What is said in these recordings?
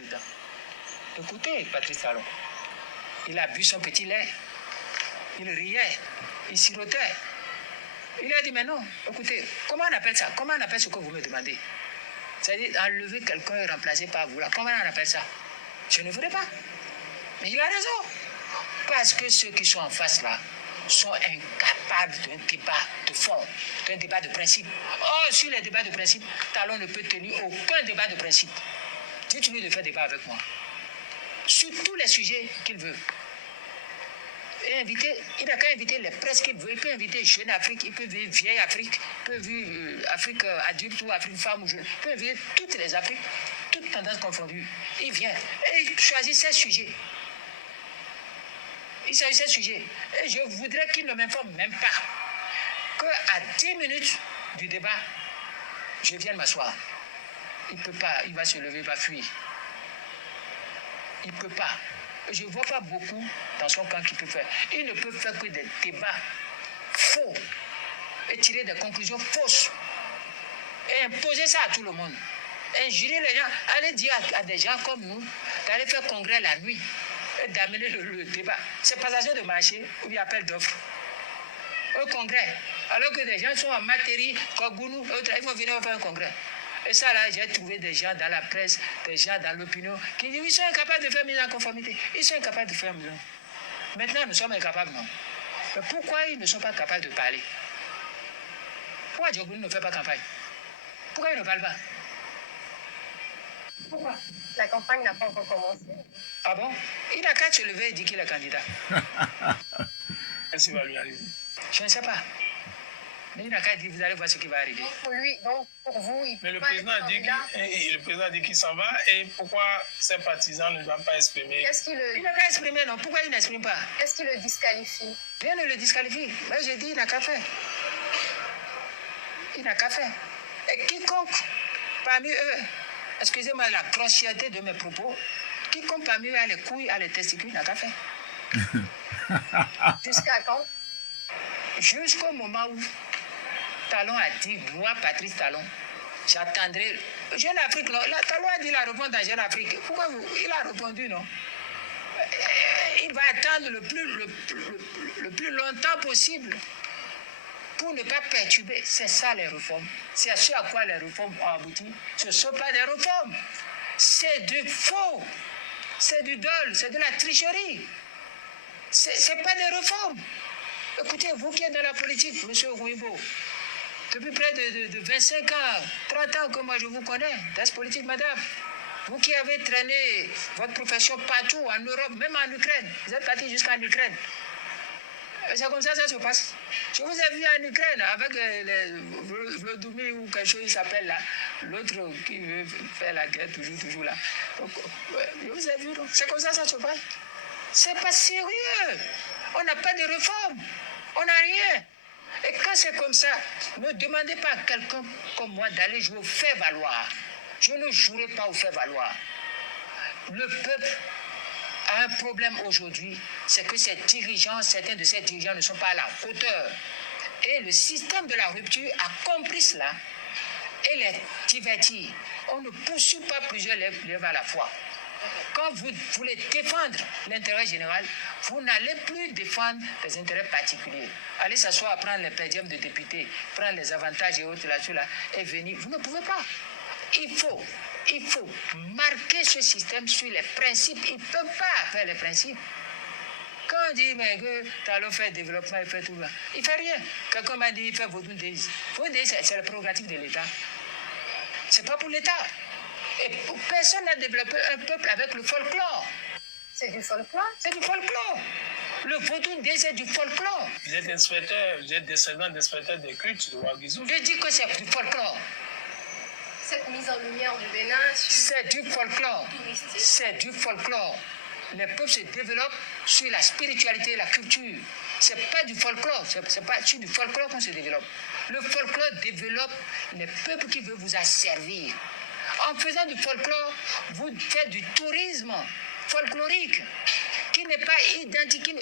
dedans. Écoutez, Patrice Talon. Il a bu son petit lait. Il riait. Il sirotait. Il a dit, mais non, écoutez, comment on appelle ça? Comment on appelle ce que vous me demandez? C'est-à-dire enlever quelqu'un et remplacer par vous là. Comment on appelle ça? Je ne voudrais pas. Mais il a raison. Parce que ceux qui sont en face là sont incapables d'un débat de fond, d'un débat de principe. Or, sur les débats de principe, Talon ne peut tenir aucun débat de principe. Dites-lui de faire débat avec moi. Sur tous les sujets qu'il veut. Et il n'a qu'à inviter les presses qu'il veut. Il peut inviter Jeune Afrique, il peut inviter Vieille Afrique, il peut inviter Afrique adulte ou Afrique femme ou jeune. Il peut inviter toutes les Afriques, toutes tendances confondues. Il vient et il choisit ses sujets. Il s'agit de ce sujet. Et je voudrais qu'il ne m'informe même pas qu'à 10 minutes du débat, je vienne m'asseoir. Il ne peut pas, il va se lever, il va fuir. Il ne peut pas. Je ne vois pas beaucoup dans son camp qui peut faire. Il ne peut faire que des débats faux et tirer des conclusions fausses. Et imposer ça à tout le monde. Injurer les gens, aller dire à des gens comme nous d'aller faire congrès la nuit. D'amener le débat. C'est passation de marché ou bien appel d'offres. Au congrès. Alors que des gens sont en matérie, Kogounou, ils vont venir faire un congrès. Et ça là, j'ai trouvé des gens dans la presse, des gens dans l'opinion, qui disent ils sont incapables de faire mise en conformité. Ils sont incapables de faire mise en. Maintenant, nous sommes incapables, non. Mais pourquoi ils ne sont pas capables de parler? Pourquoi Djogounou ne fait pas campagne? Pourquoi il ne parle pas? Pourquoi? La campagne n'a pas encore commencé. Ah bon? Il n'a qu'à se lever et dire qu'il est candidat. Qu'est-ce qui va lui arriver? Je ne sais pas. Mais il n'a qu'à dire, vous allez voir ce qui va arriver. Pour lui, donc pour vous, il peut Mais le pas président être a dit qu'il s'en va et pourquoi ses partisans ne doivent pas exprimer? Qu'est-ce qui Il n'a qu'à exprimer, non? Pourquoi il n'exprime pas? le disqualifie? Rien ne le disqualifie. Mais j'ai dit, il n'a qu'à faire. Il n'a qu'à faire. Et quiconque parmi eux, excusez-moi la grossièreté de mes propos, quiconque parmi eux a les couilles, a les testicules, n'a qu'à faire. Jusqu'à quand? Jusqu'au moment où Talon a dit, moi, Patrice Talon, j'attendrai. Jeune Afrique, Talon a dit la réponse dans Jeune Afrique. Pourquoi il a répondu, non? Il va attendre le plus longtemps possible pour ne pas perturber. C'est ça les réformes. C'est à ce à quoi les réformes ont abouti. Ce ne sont pas des réformes. C'est du faux. C'est du dol. C'est de la tricherie. Ce n'est pas des réformes. Écoutez, vous qui êtes dans la politique, M. Rouibo, depuis près de 25 ans, 30 ans que moi je vous connais, dans cette politique, madame, vous qui avez traîné votre profession partout, en Europe, même en Ukraine, vous êtes parti jusqu'en Ukraine. C'est comme ça se passe. Je vous ai vu en Ukraine avec Vladimir ou quelque chose qui s'appelle là, l'autre qui veut faire la guerre toujours là. Donc, je vous ai vu, c'est comme ça se passe. C'est pas sérieux. On n'a pas de réforme. On n'a rien. Et quand c'est comme ça, ne demandez pas à quelqu'un comme moi d'aller jouer au faire-valoir. Je ne jouerai pas au faire-valoir. Le peuple a un problème aujourd'hui, c'est que certains de ces dirigeants ne sont pas à la hauteur. Et le système de la rupture a compris cela et les divertit. On ne poursuit pas plusieurs lèvres à la fois. Quand vous voulez défendre l'intérêt général, vous n'allez plus défendre les intérêts particuliers. Allez s'asseoir, prendre les pédiums de députés, prendre les avantages et autres là, et venir. Vous ne pouvez pas. Il faut marquer ce système sur les principes. Ils ne peuvent pas faire les principes. Quand on dit mais que Talon fait développement, il fait tout là, il ne fait rien. Quelqu'un m'a dit il fait Vodou Days. Vodou Days, c'est le prérogative de l'État. Ce n'est pas pour l'État. Et personne n'a développé un peuple avec le folklore. C'est du folklore? C'est du folklore. Le Vodou Days, c'est du folklore. Vous êtes descendant d'inspecteur de culte de Ouagadougou. Je dis que c'est du folklore. Cette mise en lumière du Bénin sur... C'est du folklore. C'est du folklore. Les peuples se développent sur la spiritualité et la culture. Ce n'est pas du folklore. C'est pas sur du folklore qu'on se développe. Le folklore développe les peuples qui veulent vous asservir. En faisant du folklore, vous faites du tourisme folklorique qui n'est pas identique.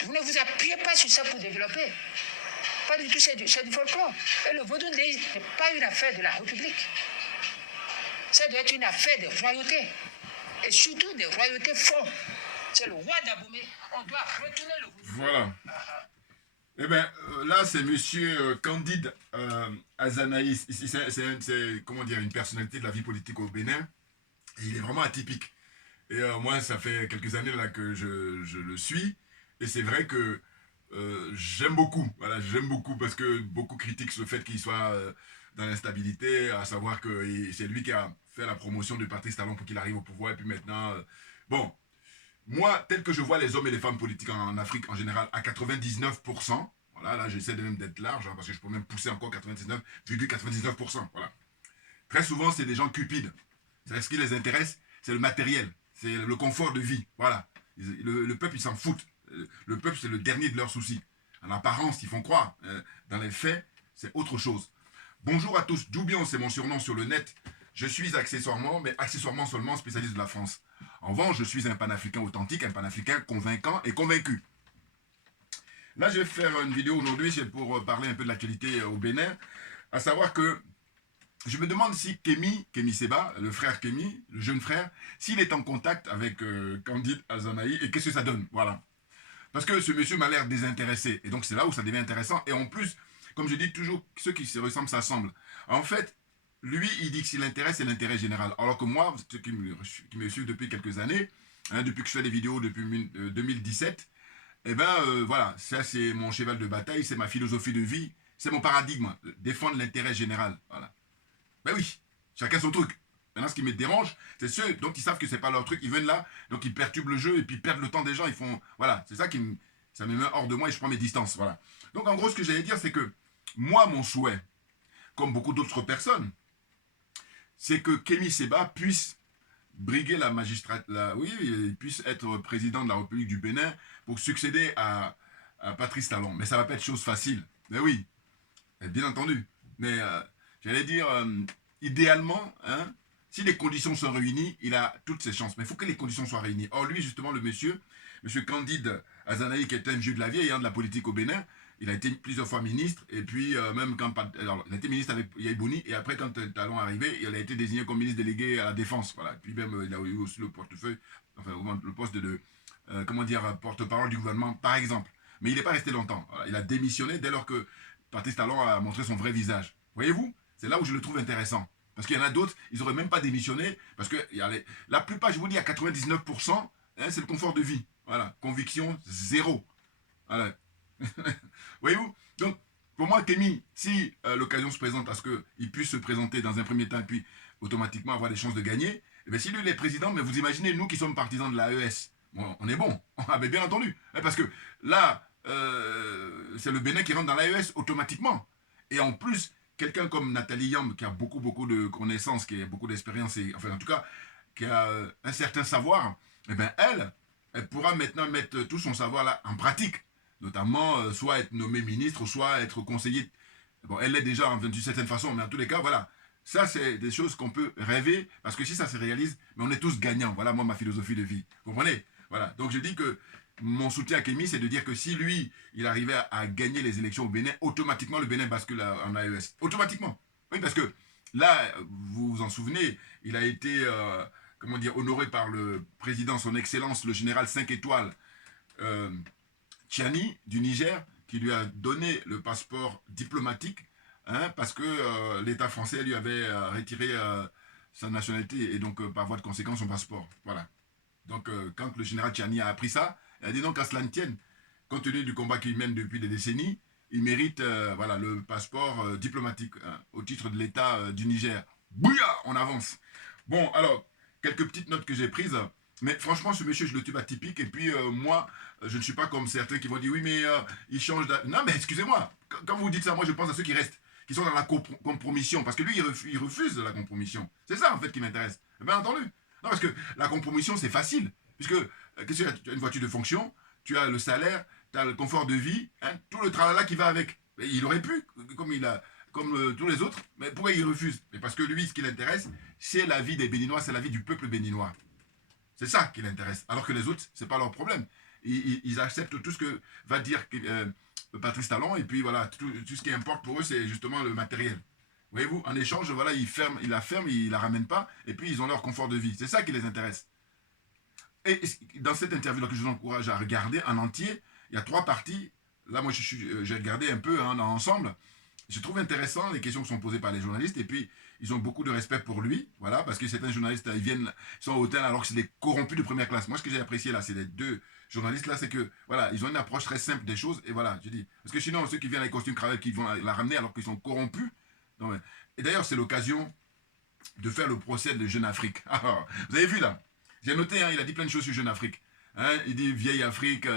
Vous ne vous appuyez pas sur ça pour développer. Pas du tout, c'est du folklore. Et le Vodou Days n'est pas une affaire de la République. Ça doit être une affaire de royauté. et surtout des royautés fortes. C'est le roi d'Abomey. On doit retourner le pouvoir. Voilà. Eh bien, là, c'est monsieur Candide Azanaï. C'est, comment dire, une personnalité de la vie politique au Bénin. Et il est vraiment atypique. Et moi, ça fait quelques années là que je le suis. Et c'est vrai que j'aime beaucoup. Voilà, j'aime beaucoup parce que beaucoup critiquent le fait qu'il soit dans l'instabilité, à savoir que c'est lui qui a fait la promotion de Patrice Talon pour qu'il arrive au pouvoir. Et puis maintenant, bon, moi, tel que je vois les hommes et les femmes politiques en Afrique en général, à 99%, voilà, là j'essaie de même d'être large, hein, parce que je peux même pousser encore 99,99%, voilà. Très souvent, c'est des gens cupides. C'est-à-dire ce qui les intéresse, c'est le matériel, c'est le confort de vie, voilà. Le peuple, ils s'en foutent. Le peuple, c'est le dernier de leurs soucis. En apparence, ils font croire. Dans les faits, c'est autre chose. Bonjour à tous. Doubion, c'est mon surnom sur le net. Je suis accessoirement, mais accessoirement seulement spécialiste de la France. En revanche, je suis un panafricain authentique, un panafricain convaincant et convaincu. Là, je vais faire une vidéo aujourd'hui pour parler un peu de l'actualité au Bénin. À savoir que je me demande si Kémi Seba, le frère Kémi, le jeune frère, s'il est en contact avec Candide Azanaï et qu'est-ce que ça donne. Voilà. Parce que ce monsieur m'a l'air désintéressé. Et donc, c'est là où ça devient intéressant. Et en plus, comme je dis toujours, ceux qui se ressemblent s'assemblent. En fait, lui, il dit que si l'intérêt, c'est l'intérêt général. Alors que moi, ceux qui me suivent depuis quelques années, hein, depuis que je fais des vidéos depuis 2017, eh ben voilà, ça c'est mon cheval de bataille, c'est ma philosophie de vie, c'est mon paradigme, défendre l'intérêt général. Voilà. Ben oui, chacun son truc. Maintenant, ce qui me dérange, c'est ceux dont ils savent que c'est pas leur truc, ils viennent là, donc ils perturbent le jeu et puis perdent le temps des gens, ils font... Voilà, c'est ça ça me met hors de moi et je prends mes distances, voilà. Donc en gros, ce que j'allais dire, c'est que moi, mon souhait, comme beaucoup d'autres personnes, c'est que Kémi Seba puisse briguer la magistrature, oui, il puisse être président de la République du Bénin pour succéder à Patrice Talon. Mais ça va pas être chose facile. Mais oui, bien entendu. Mais j'allais dire, idéalement, hein, si les conditions sont réunies, il a toutes ses chances. Mais il faut que les conditions soient réunies. Or, lui, justement, le monsieur Candide Azanaï, qui est un vieux de la vieille, hein, de la politique au Bénin, il a été plusieurs fois ministre, et puis même quand... Alors, il a été ministre avec Yaïbouni, et après, quand Talon est arrivé, il a été désigné comme ministre délégué à la Défense. Voilà. Et puis même, il a eu aussi le portefeuille, enfin, le poste de comment dire, porte-parole du gouvernement, par exemple. Mais il n'est pas resté longtemps. Voilà. Il a démissionné dès lors que Patrice Talon a montré son vrai visage. Voyez-vous? C'est là où je le trouve intéressant. Parce qu'il y en a d'autres, ils n'auraient même pas démissionné, parce que la plupart, je vous dis, à 99%, hein, c'est le confort de vie. Voilà. Conviction, zéro. Voilà. Voyez-vous? Donc, pour moi, Kémi, si l'occasion se présente à ce qu'il puisse se présenter dans un premier temps et puis automatiquement avoir des chances de gagner, eh bien, si lui il est président, mais vous imaginez, nous qui sommes partisans de l'AES, bon, on est bon. Ah, mais bien entendu. Parce que là, c'est le Bénin qui rentre dans l'AES automatiquement. Et en plus, quelqu'un comme Nathalie Yamb, qui a beaucoup de connaissances, qui a beaucoup d'expérience, et enfin, en tout cas, qui a un certain savoir, eh bien, elle pourra maintenant mettre tout son savoir là en pratique. Notamment, soit être nommé ministre, soit être conseiller. Bon, elle l'est déjà d'une certaine façon, mais en tous les cas, voilà. Ça, c'est des choses qu'on peut rêver, parce que si ça se réalise, mais on est tous gagnants. Voilà, moi, ma philosophie de vie. Vous comprenez? Voilà. Donc, je dis que mon soutien à Kémi, c'est de dire que si lui, il arrivait à gagner les élections au Bénin, automatiquement, le Bénin bascule en AES. Automatiquement. Oui, parce que là, vous vous en souvenez, il a été, comment dire, honoré par le président, son excellence, le général 5 étoiles, Tchiani du Niger, qui lui a donné le passeport diplomatique, hein, parce que l'État français lui avait retiré sa nationalité et donc par voie de conséquence son passeport. Voilà. Donc quand le général Tchiani a appris ça, il a dit non, qu'à cela ne tienne, compte tenu du combat qu'il mène depuis des décennies, il mérite voilà, le passeport diplomatique hein, au titre de l'État du Niger. Bouya, on avance. Bon, alors, quelques petites notes que j'ai prises. Mais franchement, ce monsieur, je le trouve atypique. Et puis, moi, je ne suis pas comme certains qui vont dire, oui, mais il change d'... Non, mais excusez-moi. Quand vous dites ça, moi, je pense à ceux qui restent, qui sont dans la compromission. Parce que lui, il refuse la compromission. C'est ça, en fait, qui m'intéresse. Bien entendu. Non, parce que la compromission, c'est facile. Puisque, qu'est-ce que tu as une voiture de fonction, tu as le salaire, tu as le confort de vie, hein, tout le tralala qui va avec. Et il aurait pu, comme tous les autres. Mais pourquoi il refuse? Mais parce que lui, ce qui l'intéresse, c'est la vie des Béninois, c'est la vie du peuple béninois. C'est ça qui l'intéresse. Alors que les autres, ce n'est pas leur problème. Ils acceptent tout ce que va dire Patrice Talon. Et puis voilà, tout ce qui importe pour eux, c'est justement le matériel. Voyez-vous, en échange, voilà, ils la ferment, ils la ramènent pas. Et puis ils ont leur confort de vie. C'est ça qui les intéresse. Et dans cette interview que je vous encourage à regarder en entier, il y a 3 parties. Là, moi, j'ai regardé un peu dans l'ensemble. Je trouve intéressant les questions qui sont posées par les journalistes. Et puis, ils ont beaucoup de respect pour lui. Voilà, parce que certains journalistes, ils sont hautains alors que c'est des corrompus de première classe. Moi, ce que j'ai apprécié là, c'est les 2 journalistes là, c'est que, voilà, ils ont une approche très simple des choses. Et voilà, je dis. Parce que sinon, ceux qui viennent avec costume cravate, qui vont la ramener alors qu'ils sont corrompus. Non, mais, et d'ailleurs, c'est l'occasion de faire le procès de Jeune Afrique. Alors, vous avez vu là? J'ai noté, hein, il a dit plein de choses sur Jeune Afrique. Hein, il dit vieille Afrique,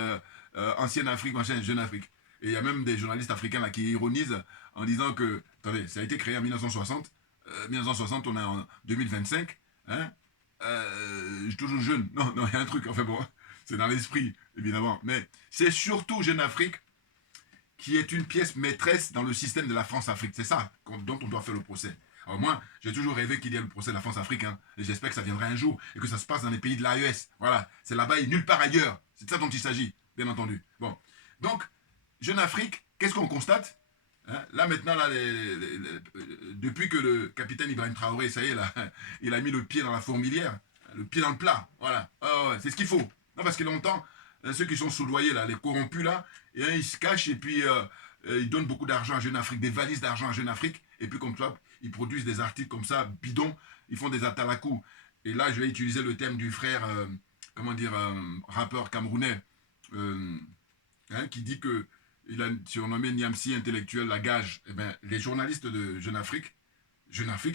ancienne Afrique, machin, Jeune Afrique. Et il y a même des journalistes africains là qui ironisent en disant que, attendez, ça a été créé en 1960. 1960, on est en 2025. Hein, je suis toujours jeune. Non, non, il y a un truc, enfin bon, c'est dans l'esprit, évidemment. Mais c'est surtout Jeune Afrique qui est une pièce maîtresse dans le système de la France-Afrique. C'est ça dont on doit faire le procès. Alors moi, j'ai toujours rêvé qu'il y ait le procès de la France-Afrique, hein, et j'espère que ça viendra un jour, et que ça se passe dans les pays de l'AES. Voilà, c'est là-bas et nulle part ailleurs. C'est de ça dont il s'agit, bien entendu. Bon, donc, Jeune Afrique, qu'est-ce qu'on constate? Hein, là maintenant, là, depuis que le capitaine Ibrahim Traoré, ça y est, là, il a mis le pied dans la fourmilière, le pied dans le plat, voilà, ouais, c'est ce qu'il faut. Non, parce que longtemps, ceux qui sont soudoyés, là, les corrompus, là, et, ils se cachent et puis ils donnent beaucoup d'argent à Jeune Afrique, des valises d'argent à Jeune Afrique, et puis comme ça, ils produisent des articles comme ça, bidons, ils font des atalakou. Et là, je vais utiliser le thème du frère, rappeur camerounais, hein, qui dit que il a surnommé Niamsi intellectuel la gage. Eh bien, les journalistes de Jeune Afrique,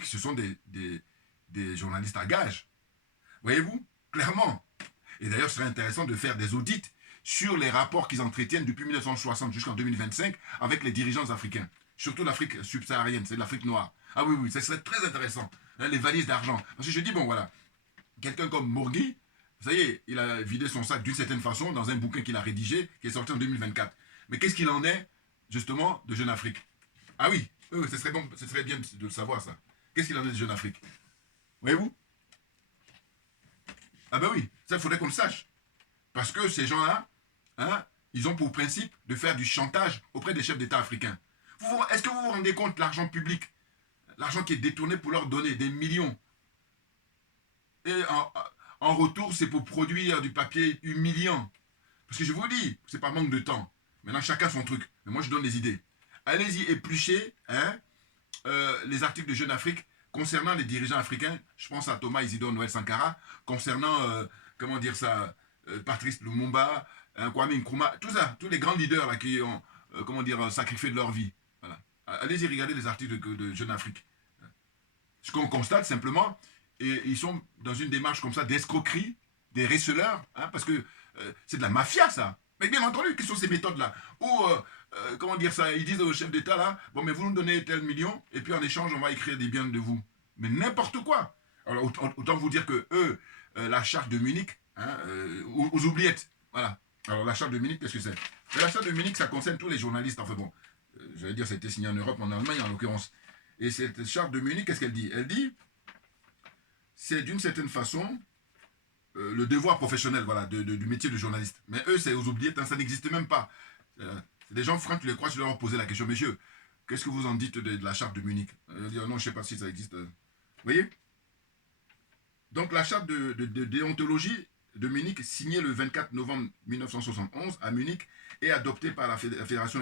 ce sont des journalistes à gage. Voyez-vous? Clairement. Et d'ailleurs, ce serait intéressant de faire des audits sur les rapports qu'ils entretiennent depuis 1960 jusqu'en 2025 avec les dirigeants africains. Surtout l'Afrique subsaharienne, c'est de l'Afrique noire. Ah oui, oui, ça serait très intéressant. Hein, les valises d'argent. Parce que je dis, bon, voilà, quelqu'un comme Morgui, ça y est, il a vidé son sac d'une certaine façon dans un bouquin qu'il a rédigé, qui est sorti en 2024. Mais qu'est-ce qu'il en est, justement, de Jeune Afrique? Ah oui, ce serait bon, ce serait bien de le savoir, ça. Qu'est-ce qu'il en est de Jeune Afrique? Voyez-vous? Ah ben oui, ça, il faudrait qu'on le sache. Parce que ces gens-là, hein, ils ont pour principe de faire du chantage auprès des chefs d'État africains. Est-ce que vous vous rendez compte de l'argent public? L'argent qui est détourné pour leur donner des millions. Et en retour, c'est pour produire du papier humiliant. Parce que je vous dis, c'est pas manque de temps. Maintenant, chacun son truc. Mais moi, je donne des idées. Allez-y éplucher, hein, les articles de Jeune Afrique concernant les dirigeants africains. Je pense à Thomas Isidore Noël Sankara, concernant, comment dire ça, Patrice Lumumba, Kwame Nkrumah, tout ça, tous les grands leaders là, qui ont, sacrifié de leur vie. Voilà. Allez-y regarder les articles de Jeune Afrique. Ce qu'on constate simplement, et ils sont dans une démarche comme ça d'escroquerie, des receleurs, hein, parce que c'est de la mafia ça. Mais bien entendu, quelles sont ces méthodes-là? Ou, comment dire ça, ils disent au chef d'État là, bon mais vous nous donnez tel million, et puis en échange on va écrire des biens de vous. Mais n'importe quoi. Alors autant vous dire que eux, la charte de Munich, hein, aux oubliettes, voilà. Alors la charte de Munich, qu'est-ce que c'est? Mais la charte de Munich, ça concerne tous les journalistes, enfin bon, j'allais dire ça a été signé en Europe, en Allemagne en l'occurrence. Et cette charte de Munich, qu'est-ce qu'elle dit? Elle dit, c'est d'une certaine façon le devoir professionnel, voilà, du métier de journaliste. Mais eux, c'est aux oubliettes, hein, ça n'existe même pas. C'est des gens francs, tu les crois, tu leur poser la question, messieurs, qu'est-ce que vous en dites de la charte de Munich? Ils vont dire, non, je ne sais pas si ça existe. Vous voyez? Donc la charte de déontologie de Munich, signée le 24 novembre 1971 à Munich, et adoptée par la Fédération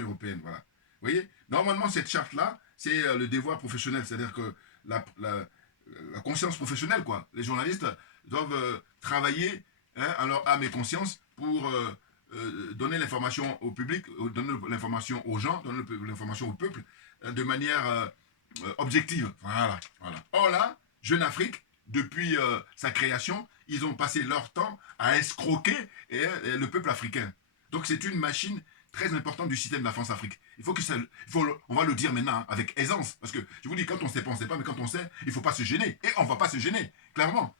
européenne. Voilà. Vous voyez? Normalement, cette charte-là, c'est le devoir professionnel, c'est-à-dire que la conscience professionnelle, quoi. Les journalistes doivent travailler, hein, à leur âme et conscience pour donner l'information au public, donner l'information aux gens, donner l'information au peuple de manière objective. Voilà, voilà. Or là, Jeune Afrique, depuis sa création, ils ont passé leur temps à escroquer le peuple africain. Donc c'est une machine très importante du système de la France-Afrique. On va le dire maintenant, hein, avec aisance. Parce que je vous dis, quand on sait pas, on ne sait pas, mais quand on sait, il ne faut pas se gêner. Et on ne va pas se gêner, clairement.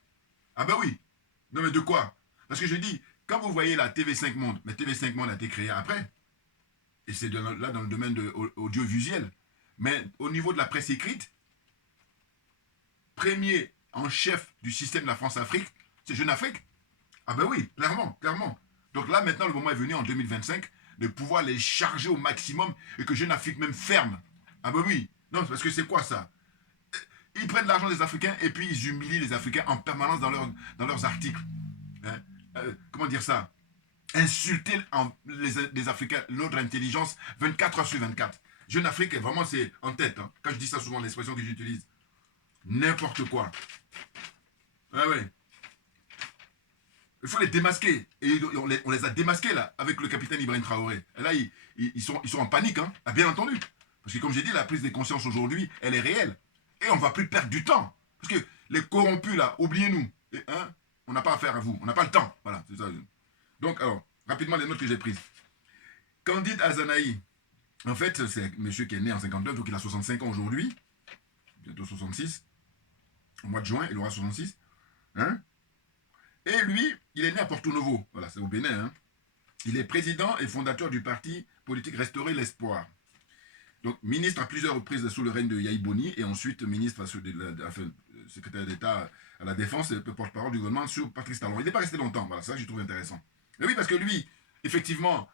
Ah ben oui. Non mais de quoi? Parce que je dis, quand vous voyez la TV5 Monde, mais TV5 Monde a été créée après. Et c'est là dans le domaine de audiovisuel. Mais au niveau de la presse écrite, premier en chef du système de la France-Afrique, c'est Jeune Afrique. Ah ben oui, clairement, clairement. Donc là, maintenant, le moment est venu, en 2025, de pouvoir les charger au maximum et que Jeune Afrique même ferme. Ah ben oui. Non, parce que c'est quoi ça? Ils prennent l'argent des Africains et puis ils humilient les Africains en permanence dans leurs articles. hein, comment dire ça, insulter les Africains, notre intelligence 24 heures sur 24. Jeune Afrique, vraiment, c'est en tête. Hein. Quand je dis ça, souvent, l'expression que j'utilise. N'importe quoi. Ah ouais. Il faut les démasquer. Et on les a démasqués, là, avec le capitaine Ibrahim Traoré. Et là, ils sont en panique, hein, bien entendu. Parce que, comme j'ai dit, la prise de conscience aujourd'hui, elle est réelle. Et on ne va plus perdre du temps. Parce que les corrompus, là, oubliez-nous. Hein, on n'a pas affaire à vous. On n'a pas le temps. Voilà, c'est ça. Donc, alors, rapidement, les notes que j'ai prises. Candide Azanaï. En fait, c'est un monsieur qui est né en 59, donc il a 65 ans aujourd'hui. Bientôt 66. Au mois de juin, il aura 66. Hein? Et lui, il est né à Porto Novo. Voilà, c'est au Bénin. Hein? Il est président et fondateur du parti politique Restaurer l'Espoir. Donc, ministre à plusieurs reprises sous le règne de Yahi Boni et ensuite ministre, secrétaire d'État à la Défense et porte-parole du gouvernement sur Patrice Talon. Il n'est pas resté longtemps. Voilà, ça que je trouve intéressant. Mais oui, parce que lui, effectivement,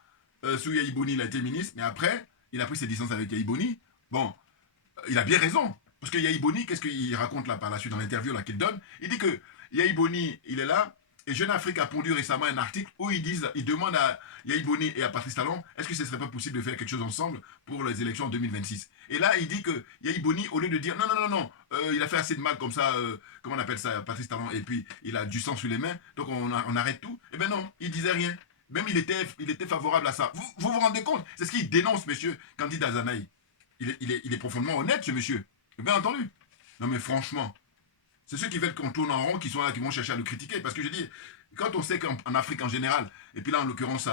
sous Yahi Boni, il a été ministre, mais après, il a pris ses distances avec Yahi Boni. Bon, il a bien raison. Parce que Yahi Boni, qu'est-ce qu'il raconte là par la suite dans l'interview qu'il donne? Il dit que Yahi Boni, il est là. Et Jeune Afrique a pondu récemment un article où il demande à Yahi Boni et à Patrice Talon, est-ce que ce ne serait pas possible de faire quelque chose ensemble pour les élections en 2026? Et là, il dit que Yahi Boni, au lieu de dire non, il a fait assez de mal comme ça, comment on appelle ça, Patrice Talon, et puis il a du sang sur les mains, donc on arrête tout. Eh bien non, il disait rien. Même il était favorable à ça. Vous vous rendez compte? C'est ce qu'il dénonce, monsieur Candide Azanaï. Il est profondément honnête, ce monsieur. Bien entendu. Non mais franchement, c'est ceux qui veulent qu'on tourne en rond qui sont là, qui vont chercher à le critiquer. Parce que je dis, quand on sait qu'en Afrique en général, et puis là en l'occurrence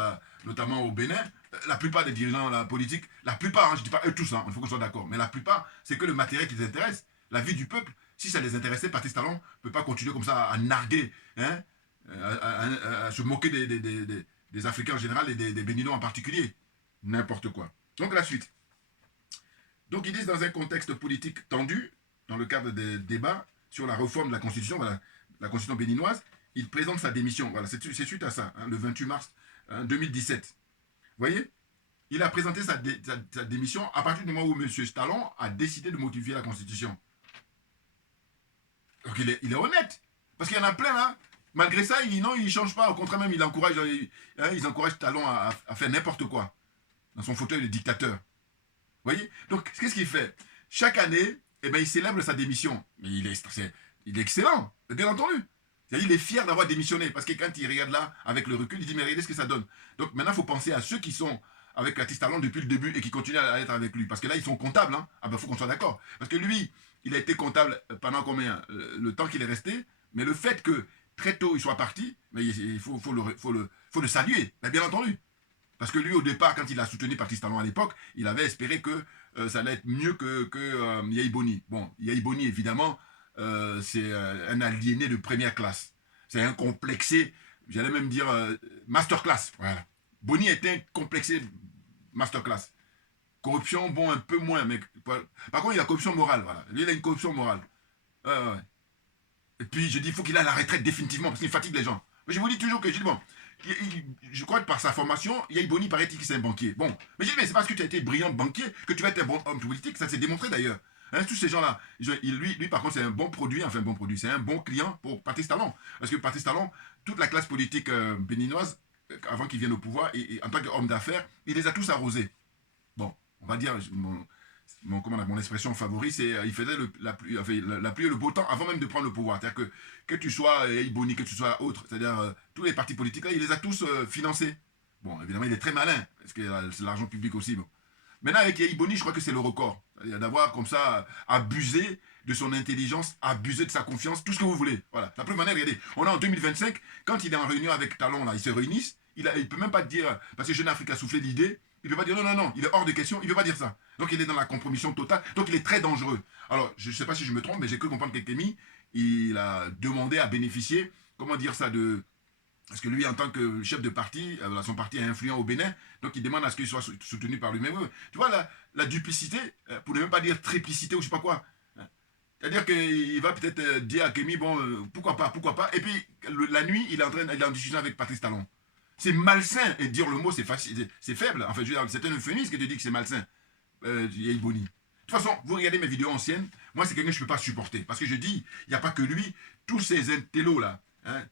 notamment au Bénin, la plupart des dirigeants la politique, la plupart, hein, je ne dis pas eux tous, hein, il faut qu'on soit d'accord, mais la plupart, c'est que le matériel qui les intéresse, la vie du peuple. Si ça les intéressait, Patrice Talon ne peut pas continuer comme ça à narguer, hein, à se moquer des Africains en général et des Béninois en particulier. N'importe quoi. Donc la suite. Donc ils disent dans un contexte politique tendu, dans le cadre des débats sur la réforme de la Constitution, voilà, la Constitution béninoise, il présente sa démission. Voilà, c'est suite à ça, hein, le 28 mars 2017. Vous voyez? Il a présenté sa démission à partir du moment où M. Talon a décidé de modifier la Constitution. Donc il est honnête. Parce qu'il y en a plein là. Malgré ça, il ne change pas. Au contraire même, ils encouragent Talon à faire n'importe quoi. Dans son fauteuil de dictateur. Vous voyez? Donc, qu'est-ce qu'il fait? Chaque année, eh ben, il célèbre sa démission. Mais il est excellent, bien entendu. Il est fier d'avoir démissionné. Parce que quand il regarde là, avec le recul, il dit, mais regardez ce que ça donne. Donc maintenant, il faut penser à ceux qui sont avec Patrice Talon depuis le début et qui continuent à être avec lui. Parce que là, ils sont comptables. Hein. Ah ben, il faut qu'on soit d'accord. Parce que lui, il a été comptable pendant combien? Le temps qu'il est resté. Mais le fait que très tôt, il soit parti, mais il faut le saluer. Mais bien entendu. Parce que lui, au départ, quand il a soutenu Patrice Talon à l'époque, il avait espéré que ça allait être mieux que Yahi Boni. Bon, Yahi Boni, évidemment, c'est un aliéné de première classe. C'est un complexé, j'allais même dire masterclass. Voilà. Boni était un complexé masterclass. Corruption, bon, un peu moins, mais par contre, il a corruption morale. Voilà. Lui, il a une corruption morale. Ouais. Et puis, je dis, il faut qu'il aille à la retraite définitivement, parce qu'il fatigue les gens. Mais je vous dis toujours que, je dis, bon, je crois que par sa formation, Yahi Boni paraît-il que c'est un banquier. Bon, mais je dis, mais c'est parce que tu as été brillant banquier que tu vas être un bon homme politique, ça s'est démontré d'ailleurs. Hein, tous ces gens-là, lui par contre, c'est un bon produit, enfin bon produit, c'est un bon client pour Patrice Talon. Parce que Patrice Talon, toute la classe politique béninoise, avant qu'il vienne au pouvoir, et en tant qu'homme d'affaires, il les a tous arrosés. Bon, on va dire, mon expression favorite, c'est il faisait la pluie et le beau temps avant même de prendre le pouvoir. C'est-à-dire que tu sois Yahi Boni, que tu sois autre, c'est-à-dire tous les partis politiques, là, il les a tous financés. Bon, évidemment, il est très malin, parce que c'est l'argent public aussi. Bon. Maintenant, avec Yahi Boni, je crois que c'est le record. C'est-à-dire d'avoir comme ça abusé de son intelligence, abusé de sa confiance, tout ce que vous voulez. Voilà. La preuve manière, regardez, on est en 2025, quand il est en réunion avec Talon, là, ils se réunissent, il ne peut même pas dire, parce que Jeune Afrique a soufflé l'idée, il ne peut pas dire non, il est hors de question, il ne peut pas dire ça. Donc il est dans la compromission totale, donc il est très dangereux. Alors, je ne sais pas si je me trompe, mais j'ai cru comprendre qu'Ekemi, il a demandé à bénéficier, comment dire ça, parce que lui, en tant que chef de parti, son parti est influent au Bénin, donc il demande à ce qu'il soit soutenu par lui-même. Tu vois, la duplicité, pour ne même pas dire triplicité ou je ne sais pas quoi. C'est-à-dire qu'il va peut-être dire à Kémy, bon, pourquoi pas, et puis la nuit, il est en discussion avec Patrice Talon. C'est malsain, et dire le mot, c'est facile, c'est faible. En fait, c'est un euphémisme que de dire que c'est malsain, Yahi Boni. De toute façon, vous regardez mes vidéos anciennes, moi, c'est quelqu'un que je ne peux pas supporter. Parce que je dis, il n'y a pas que lui, tous ces intellos là, hein,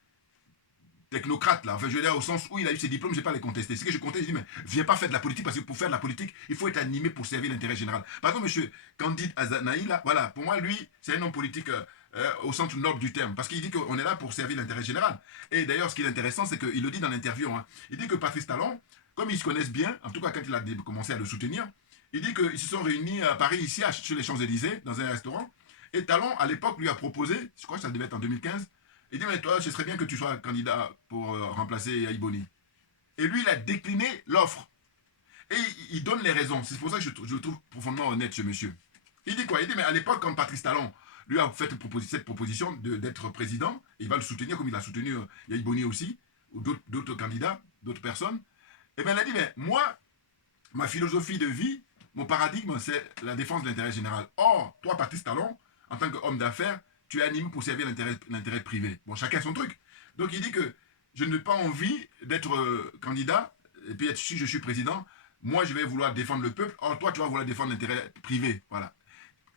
technocrate, là. Enfin, je veux dire, au sens où il a eu ses diplômes, je ne vais pas les contester. Ce que je conteste, je dis, mais viens pas faire de la politique, parce que pour faire de la politique, il faut être animé pour servir l'intérêt général. Par exemple, M. Candide Azanaï, là, voilà, pour moi, lui, c'est un homme politique au sens noble du terme, parce qu'il dit qu'on est là pour servir l'intérêt général. Et d'ailleurs, ce qui est intéressant, c'est qu'il le dit dans l'interview, hein, il dit que Patrice Talon, comme ils se connaissent bien, en tout cas quand il a commencé à le soutenir, il dit qu'ils se sont réunis à Paris, ici, sur les Champs-Élysées, dans un restaurant, et Talon, à l'époque, lui a proposé, je crois que ça devait être en 2015, il dit, mais toi, ce serait bien que tu sois candidat pour remplacer Yaïboni. Et lui, il a décliné l'offre. Et il donne les raisons. C'est pour ça que je le trouve profondément honnête, ce monsieur. Il dit quoi? Il dit, mais à l'époque, quand Patrice Talon lui a fait cette proposition d'être président, il va le soutenir comme il a soutenu Yaïboni aussi, ou d'autres candidats, d'autres personnes. Et bien, il a dit, mais moi, ma philosophie de vie, mon paradigme, c'est la défense de l'intérêt général. Or, toi, Patrice Talon, en tant qu'homme d'affaires, tu es animé pour servir l'intérêt privé. Bon, chacun son truc. Donc, il dit que je n'ai pas envie d'être candidat, et puis si je suis président, moi, je vais vouloir défendre le peuple, or, toi, tu vas vouloir défendre l'intérêt privé. Voilà.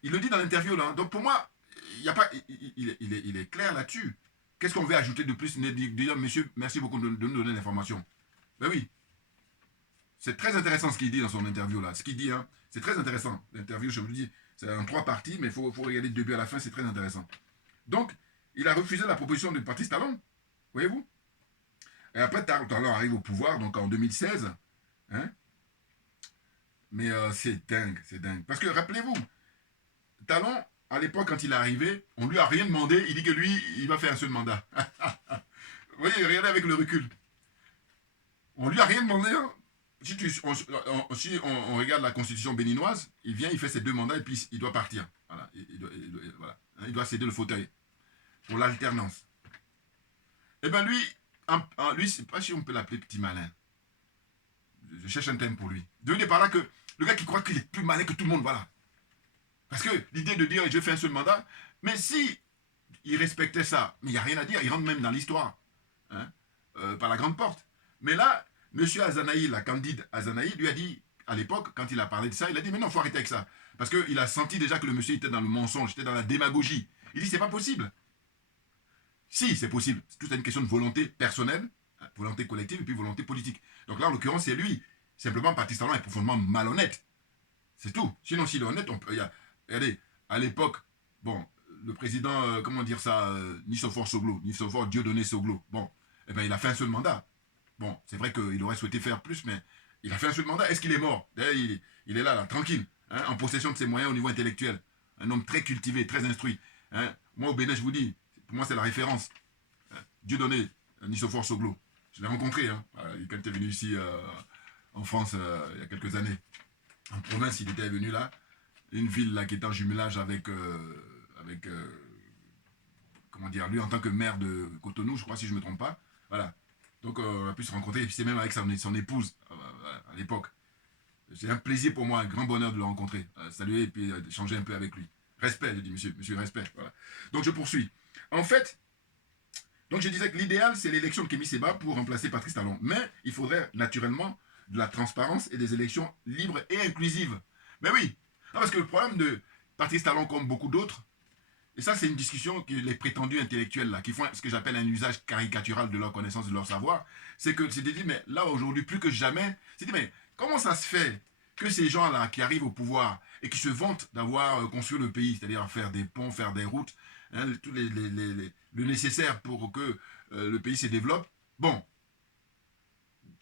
Il le dit dans l'interview, là. Donc, pour moi, il est clair là-dessus. Qu'est-ce qu'on veut ajouter de plus? Dire, monsieur, merci beaucoup de nous donner l'information. Ben oui. C'est très intéressant ce qu'il dit dans son interview, là. Ce qu'il dit, hein, c'est très intéressant. L'interview, je vous le dis, c'est en 3 parties, mais il faut regarder du début à la fin, c'est très intéressant. Donc, il a refusé la proposition de Patrice Talon, voyez-vous. Et après, Talon arrive au pouvoir, donc en 2016. Hein. Mais c'est dingue, c'est dingue. Parce que, rappelez-vous, Talon, à l'époque, quand il est arrivé, on lui a rien demandé, il dit que lui, il va faire un seul mandat. Vous voyez, regardez avec le recul. On lui a rien demandé, hein. Si on regarde la constitution béninoise, il vient, il fait ses 2 mandats et puis il doit partir. Voilà, voilà. Il doit céder le fauteuil pour l'alternance. Et bien lui, je ne sais pas si on peut l'appeler petit malin. Je cherche un terme pour lui. De venir par là que le gars qui croit qu'il est plus malin que tout le monde, voilà. Parce que l'idée de dire je fais un seul mandat, mais si il respectait ça, mais il n'y a rien à dire, il rentre même dans l'histoire, hein, par la grande porte. Mais là, M. Azanaï, la Candide Azanaï, lui a dit, à l'époque, quand il a parlé de ça, il a dit, mais non, il faut arrêter avec ça. Parce qu'il a senti déjà que le monsieur était dans le mensonge, était dans la démagogie. Il dit, c'est pas possible. Si, c'est possible. C'est toute une question de volonté personnelle, volonté collective et puis volonté politique. Donc là, en l'occurrence, c'est lui. Simplement, Patrice Talon est profondément malhonnête. C'est tout. Sinon, s'il est honnête, on peut... Regardez, à l'époque, bon, le président, comment dire ça, Nisophore Soglo, Nisophore Dieudonné Soglo, bon, eh ben, il a fait un seul mandat. Bon, c'est vrai qu'il aurait souhaité faire plus, mais il a fait un seul mandat. Est-ce qu'il est mort? D'ailleurs, il est là, tranquille, hein, en possession de ses moyens au niveau intellectuel. Un homme très cultivé, très instruit. Hein. Moi, au Bénin, je vous dis, pour moi, c'est la référence. Hein. Dieudonné, Nisophore Soglo. Je l'ai rencontré, hein, quand il était venu ici en France il y a quelques années. En province, il était venu là. Une ville là qui était en jumelage avec comment dire, lui en tant que maire de Cotonou, je crois, si je ne me trompe pas. Voilà. Donc, on a pu se rencontrer, et puis c'est même avec son épouse, à l'époque. C'est un plaisir pour moi, un grand bonheur de le rencontrer, saluer et puis échanger un peu avec lui. Respect, je dis, monsieur, respect. Voilà. Donc, je poursuis. En fait, donc je disais que l'idéal, c'est l'élection de Kémy Séba pour remplacer Patrice Talon. Mais il faudrait naturellement de la transparence et des élections libres et inclusives. Mais oui, non, parce que le problème de Patrice Talon, comme beaucoup d'autres, et ça, c'est une discussion que les prétendus intellectuels, là, qui font ce que j'appelle un usage caricatural de leur connaissance, de leur savoir, c'est de dire, mais là, aujourd'hui, plus que jamais, c'est de dire, mais comment ça se fait que ces gens-là qui arrivent au pouvoir et qui se vantent d'avoir construit le pays, c'est-à-dire faire des ponts, faire des routes, hein, tout le nécessaire pour que le pays se développe, bon,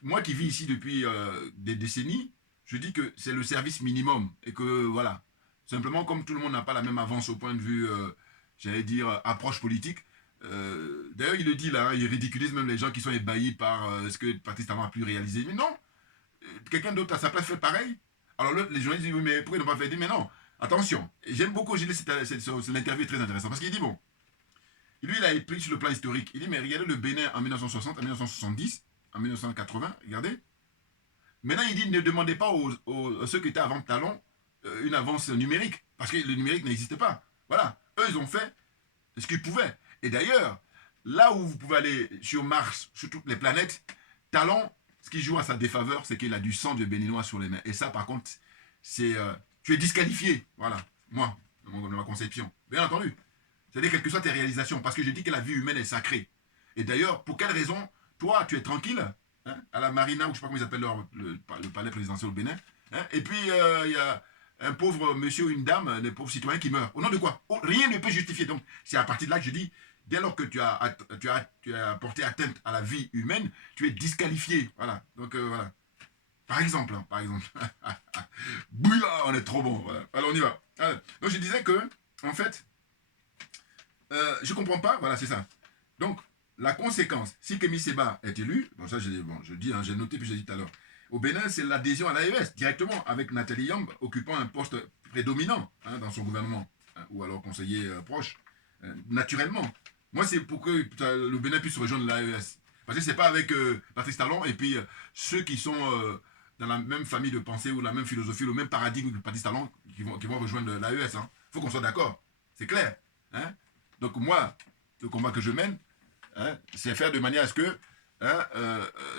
moi qui vis ici depuis des décennies, je dis que c'est le service minimum et que, voilà, simplement, comme tout le monde n'a pas la même avance au point de vue, j'allais dire, approche politique. D'ailleurs, il le dit là, hein, il ridiculise même les gens qui sont ébahis par ce que Patrice Talon a pu réaliser. Mais non, quelqu'un d'autre à sa place fait pareil. Alors les journalistes disent, oui, mais pourquoi ils n'ont pas fait? Il dit, mais non, attention. J'aime beaucoup Gilles, l'interview est très intéressante. Parce qu'il dit, bon, lui, il a pris sur le plan historique. Il dit, mais regardez le Bénin en 1960, en 1970, en 1980, regardez. Maintenant, il dit, ne demandez pas aux ceux qui étaient avant Talon une avance numérique, parce que le numérique n'existait pas. Voilà, eux, ils ont fait ce qu'ils pouvaient. Et d'ailleurs, là où vous pouvez aller sur Mars, sur toutes les planètes, Talon, ce qui joue à sa défaveur, c'est qu'il a du sang de béninois sur les mains. Et ça, par contre, c'est tu es disqualifié. Voilà, moi, dans ma conception. Bien entendu. C'est-à-dire, quelles que soient tes réalisations, parce que je dis que la vie humaine est sacrée. Et d'ailleurs, pour quelle raison toi, tu es tranquille, hein, à la Marina, ou je sais pas comment ils appellent le palais présidentiel au Bénin, hein, et puis il y a un pauvre monsieur ou une dame, des pauvres citoyens qui meurent. Au nom de quoi? Oh, rien ne peut justifier. Donc, c'est à partir de là que je dis, dès lors que tu as porté atteinte à la vie humaine, tu es disqualifié. Voilà. Donc, voilà. Par exemple, hein, par exemple. Bouillard, on est trop bon. Voilà. Alors, on y va. Alors, donc, je disais que, en fait, je comprends pas. Voilà, c'est ça. Donc, la conséquence, si Kémy Séba est élu, bon, ça, je dis, hein, j'ai noté, puis j'ai dit tout à l'heure, au Bénin, c'est l'adhésion à l'AES, directement, avec Nathalie Yamb occupant un poste prédominant hein, dans son gouvernement, hein, ou alors conseiller proche, naturellement. Moi, c'est pour que le Bénin puisse rejoindre l'AES. Parce que c'est pas avec Patrice Talon et puis ceux qui sont dans la même famille de pensée ou la même philosophie, le même paradigme que Patrice Talon qui vont rejoindre l'AES. Hein. Faut qu'on soit d'accord. C'est clair. Hein. Donc moi, le combat que je mène, hein, c'est faire de manière à ce que hein,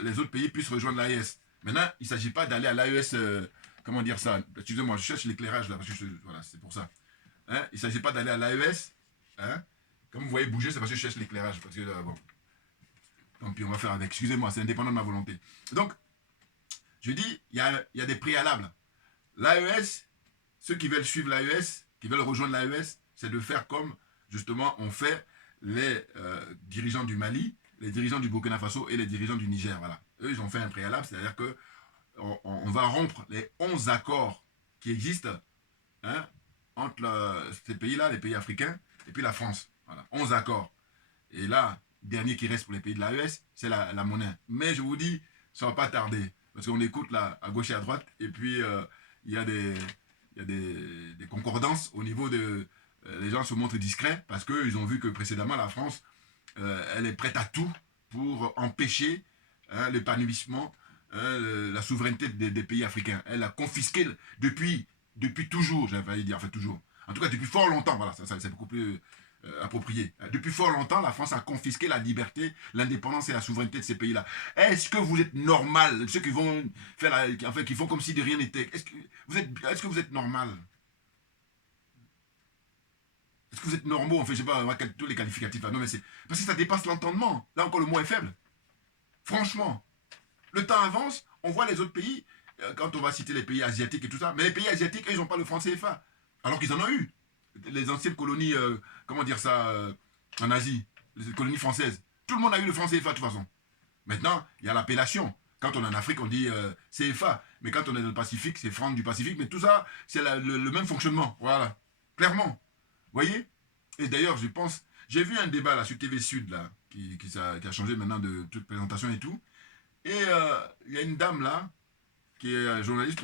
les autres pays puissent rejoindre l'AES. Maintenant, il ne s'agit pas d'aller à l'AES, comment dire ça? Excusez-moi, je cherche l'éclairage là, parce que voilà, c'est pour ça. Hein, il ne s'agit pas d'aller à l'AES. Hein, comme vous voyez bouger, c'est parce que je cherche l'éclairage. Parce que, bon, tant pis, on va faire avec. Excusez-moi, c'est indépendant de ma volonté. Donc, je dis, il y a des préalables. L'AES, ceux qui veulent suivre l'AES, qui veulent rejoindre l'AES, c'est de faire comme, justement, on fait les dirigeants du Mali, les dirigeants du Burkina Faso et les dirigeants du Niger. Voilà. Eux, ils ont fait un préalable, c'est-à-dire que on va rompre les 11 accords qui existent hein, entre ces pays-là, les pays africains, et puis la France. Voilà. 11 accords. Et là, dernier qui reste pour les pays de l'AES, c'est la monnaie. Mais je vous dis, ça ne va pas tarder. Parce qu'on écoute là, à gauche et à droite, et puis il y a des concordances au niveau de... les gens se montrent discrets, parce qu'ils ont vu que précédemment, la France, elle est prête à tout pour empêcher hein, l'épanouissement, la souveraineté des pays africains. Elle a confisqué depuis toujours, j'avais dire, enfin toujours. En tout cas, depuis fort longtemps, voilà, ça c'est beaucoup plus approprié. Depuis fort longtemps, la France a confisqué la liberté, l'indépendance et la souveraineté de ces pays-là. Est-ce que vous êtes normal, ceux qui vont faire enfin, qui font comme si de rien n'était, est-ce que vous êtes normal? Est-ce que vous êtes normaux? En fait, je sais pas, tous les qualificatifs là. Non, mais c'est parce que ça dépasse l'entendement. Là encore, le mot est faible. Franchement, le temps avance, on voit les autres pays, quand on va citer les pays asiatiques et tout ça, mais les pays asiatiques, eux, ils n'ont pas le franc CFA. Alors qu'ils en ont eu. Les anciennes colonies, comment dire ça, en Asie, les colonies françaises. Tout le monde a eu le franc CFA de toute façon. Maintenant, il y a l'appellation. Quand on est en Afrique, on dit CFA. Mais quand on est dans le Pacifique, c'est franc du Pacifique. Mais tout ça, c'est le même fonctionnement. Voilà. Clairement. Vous voyez? Et d'ailleurs, je pense, j'ai vu un débat là sur TV Sud là, qui a changé maintenant de toute présentation et tout. Et il y a une dame là, qui est journaliste,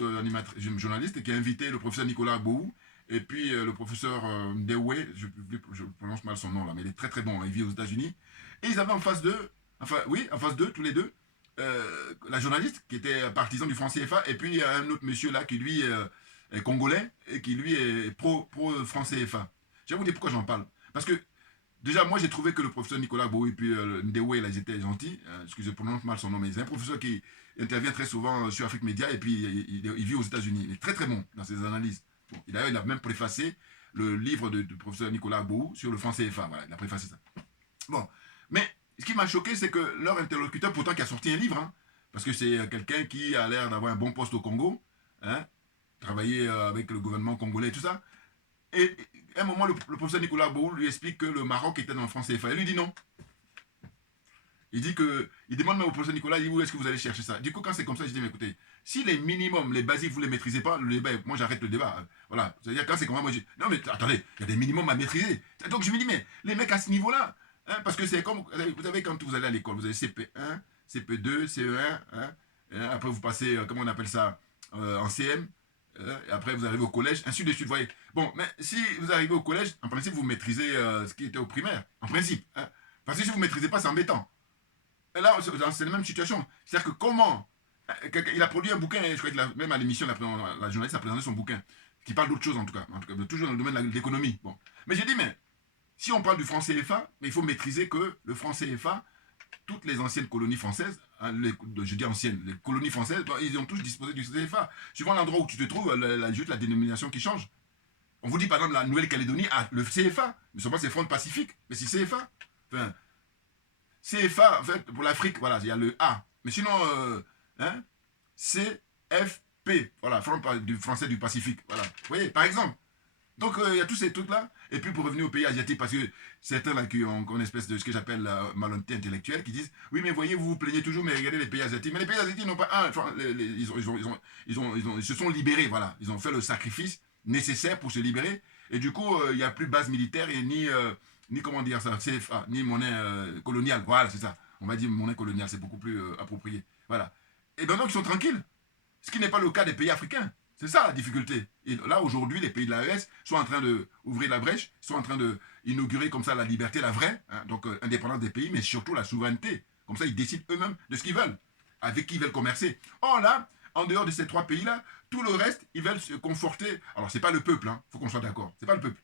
journaliste, et qui a invité le professeur Nicolas Boou, et puis le professeur Ndewe, je prononce mal son nom là, mais il est très très bon, hein, il vit aux États-Unis. Et ils avaient en face d'eux, enfin oui, en face d'eux, tous les deux, la journaliste qui était partisan du franc CFA, et puis un autre monsieur là qui lui est congolais, et qui lui est pro franc CFA. Je vais vous dire pourquoi j'en parle. Parce que, déjà, moi, j'ai trouvé que le professeur Nicolas Boou et puis Ndewe, là, ils étaient gentils. Excusez, je prononce mal son nom, mais c'est un professeur qui intervient très souvent sur Afrique Média et puis il vit aux États-Unis. Il est très, très bon dans ses analyses. Bon, d'ailleurs, il a même préfacé le livre du professeur Nicolas Boou sur le franc CFA. Voilà, il a préfacé ça. Bon, mais ce qui m'a choqué, c'est que leur interlocuteur, pourtant, qui a sorti un livre, hein, parce que c'est quelqu'un qui a l'air d'avoir un bon poste au Congo, hein, travailler avec le gouvernement congolais et tout ça, et à un moment, le professeur Nicolas Boou lui explique que le Maroc était dans le franc CFA. Il lui dit non. Il dit que, il demande même au professeur Nicolas, il dit où est-ce que vous allez chercher ça? Du coup, quand c'est comme ça, je dis, mais écoutez, si les minimums, les basiques, vous ne les maîtrisez pas, le débat, moi j'arrête le débat. Voilà. C'est-à-dire, quand c'est comme ça, moi je dis, non mais attendez, il y a des minimums à maîtriser. Donc je me dis, mais les mecs à ce niveau-là, hein, parce que c'est comme, vous savez, quand vous allez à l'école, vous avez CP1, CP2, CE1, hein, après vous passez, comment on appelle ça, en CM, et après vous arrivez au collège, ainsi de suite, vous voyez. Bon, mais si vous arrivez au collège, en principe, vous maîtrisez ce qui était au primaire, en principe. Hein, parce que si vous ne maîtrisez pas, c'est embêtant. Et là, c'est la même situation. C'est-à-dire que comment... Il a produit un bouquin, je crois que même à l'émission, la journaliste a présenté son bouquin, qui parle d'autre chose en tout cas, toujours dans le domaine de l'économie. Bon. Mais j'ai dit, mais si on parle du franc CFA, mais il faut maîtriser que le franc CFA, toutes les anciennes colonies françaises, hein, je dis anciennes, les colonies françaises, bon, ils ont tous disposé du CFA. Suivant l'endroit où tu te trouves, juste la dénomination qui change. On vous dit par exemple la Nouvelle-Calédonie a le CFA, mais ce n'est pas c'est franc Pacifique, mais c'est CFA. Enfin, CFA, en fait, pour l'Afrique, voilà, il y a le A. Mais sinon, hein, CFP, voilà, du français du Pacifique, voilà. Vous voyez, par exemple. Donc, il y a tous ces trucs-là. Et puis, pour revenir aux pays asiatiques, parce que certains là qui ont une espèce de ce que j'appelle la malhonnêteté intellectuelle, qui disent, oui, mais voyez, vous vous plaignez toujours, mais regardez les pays asiatiques. Mais les pays asiatiques n'ont pas un. Enfin, ils se sont libérés, voilà. Ils ont fait le sacrifice nécessaire pour se libérer. Et du coup, il n'y a plus de base militaire et ni comment dire ça, CFA, ni monnaie coloniale. Voilà, c'est ça. On va dire monnaie coloniale, c'est beaucoup plus approprié. Voilà. Et donc, ils sont tranquilles. Ce qui n'est pas le cas des pays africains. C'est ça la difficulté. Et là, aujourd'hui, les pays de l'AES sont en train d'ouvrir la brèche, sont en train d'inaugurer comme ça la liberté, la vraie, hein, donc indépendance des pays, mais surtout la souveraineté. Comme ça, ils décident eux-mêmes de ce qu'ils veulent, avec qui ils veulent commercer. Or là, en dehors de ces 3 pays-là, tout le reste, ils veulent se conforter. Alors, c'est pas le peuple, hein, faut qu'on soit d'accord. C'est pas le peuple.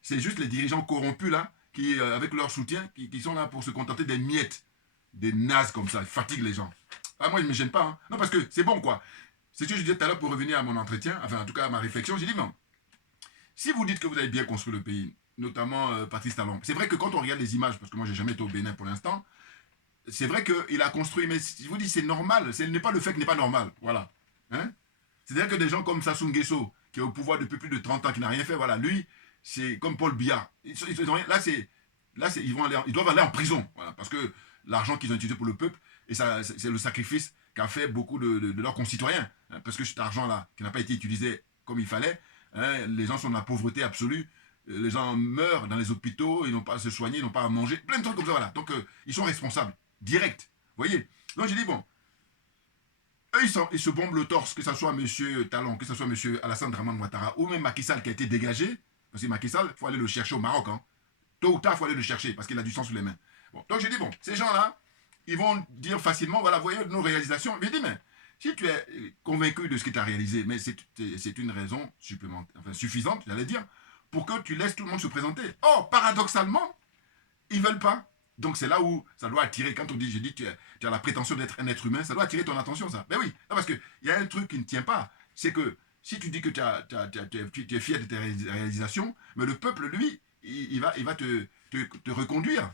C'est juste les dirigeants corrompus, là, qui, avec leur soutien, qui sont là pour se contenter des miettes, des nazes comme ça, ils fatiguent les gens. Ah, moi, je ne me gêne pas. Hein. Non, parce que c'est bon, quoi. C'est ce que je disais tout à l'heure pour revenir à mon entretien, enfin en tout cas à ma réflexion, j'ai dit non. Si vous dites que vous avez bien construit le pays, notamment Patrice Talon, c'est vrai que quand on regarde les images, parce que moi j'ai jamais été au Bénin pour l'instant, c'est vrai qu'il a construit, mais si je vous dis c'est normal, ce n'est pas le fait qu'il n'est pas normal, voilà. Hein? C'est-à-dire que des gens comme Sassou Nguesso, qui est au pouvoir depuis plus de 30 ans, qui n'a rien fait, voilà, lui, c'est comme Paul Biya. Ils doivent aller en prison, voilà, parce que l'argent qu'ils ont utilisé pour le peuple, et ça, c'est le sacrifice qu'a fait beaucoup de leurs concitoyens. Hein, parce que cet argent-là, qui n'a pas été utilisé comme il fallait, hein, les gens sont dans la pauvreté absolue, les gens meurent dans les hôpitaux, ils n'ont pas à se soigner, ils n'ont pas à manger, plein de trucs comme ça, voilà. Donc, ils sont responsables, direct. Vous voyez? Donc, j'ai dit, bon, eux, ils se bombent le torse, que ce soit M. Talon, que ce soit M. Alassane Draman Ouattara, ou même Macky Sall qui a été dégagé, parce que Macky Sall, il faut aller le chercher au Maroc. Hein. Tôt ou tard, il faut aller le chercher, parce qu'il a du sang sous les mains. Bon, donc, j'ai dit, bon, ces gens-là, ils vont dire facilement, voilà, voyez nos réalisations. Mais je dis, mais si tu es convaincu de ce que tu as réalisé, mais c'est une raison supplémentaire, enfin suffisante, j'allais dire, pour que tu laisses tout le monde se présenter. Or, paradoxalement, ils ne veulent pas. Donc c'est là où ça doit attirer, quand on dit, je dis, tu as la prétention d'être un être humain, ça doit attirer ton attention, ça. Ben oui, non, parce qu'il y a un truc qui ne tient pas, c'est que si tu dis que tu es fier de tes réalisations, mais le peuple, lui, il va te reconduire.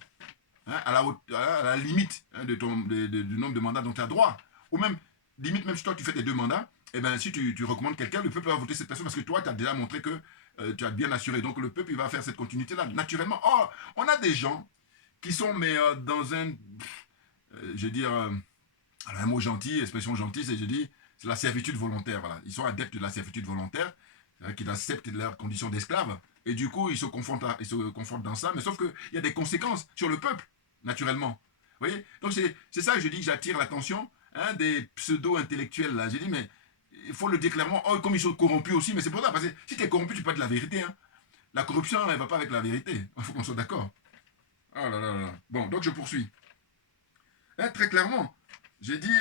Hein, à la limite hein, du nombre de mandats dont tu as droit. Ou même, limite, même si toi tu fais tes 2 mandats, eh ben, si tu recommandes quelqu'un, le peuple va voter cette personne parce que toi, tu as déjà montré que tu as bien assuré. Donc le peuple, il va faire cette continuité-là, naturellement. Or, on a des gens qui sont, mais dans un, je veux dire, alors un mot gentil, expression gentille, c'est la servitude volontaire. Voilà. Ils sont adeptes de la servitude volontaire, qu'ils acceptent leurs conditions d'esclaves. Et du coup, ils se confortent dans ça. Mais sauf qu'il y a des conséquences sur le peuple, naturellement. Vous voyez? Donc c'est ça que je dis que j'attire l'attention hein, des pseudo-intellectuels. Là. J'ai dit, mais il faut le dire clairement. Oh, comme ils sont corrompus aussi. Mais c'est pour ça. Parce que si tu es corrompu, tu peux pas de la vérité. Hein. La corruption, elle ne va pas avec la vérité. Il faut qu'on soit d'accord. Oh là là là. Bon, donc je poursuis. Hein, très clairement, j'ai dit,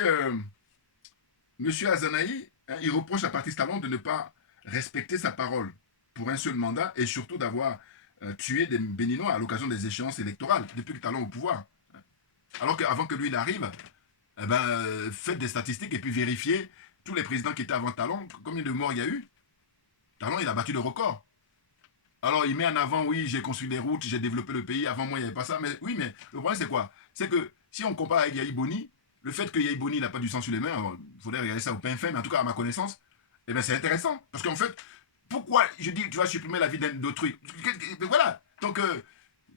Monsieur Azanaï, hein, il reproche à Patrice Talon de ne pas respecter sa parole pour un seul mandat et surtout d'avoir tué des Béninois à l'occasion des échéances électorales depuis que Talon est au pouvoir. Alors qu'avant que lui il arrive, eh ben, faites des statistiques et puis vérifiez tous les présidents qui étaient avant Talon, combien de morts il y a eu. Talon, il a battu le record. Alors il met en avant, oui, j'ai construit des routes, j'ai développé le pays, avant moi il n'y avait pas ça, mais oui, mais le problème c'est quoi? C'est que si on compare avec Yahi Boni, le fait que Yahi Boni n'a pas du sang sur les mains, il faudrait regarder ça au pain fin, mais en tout cas à ma connaissance, eh ben, c'est intéressant, parce qu'en fait, pourquoi je dis tu vas supprimer la vie d'autrui? Voilà. Donc,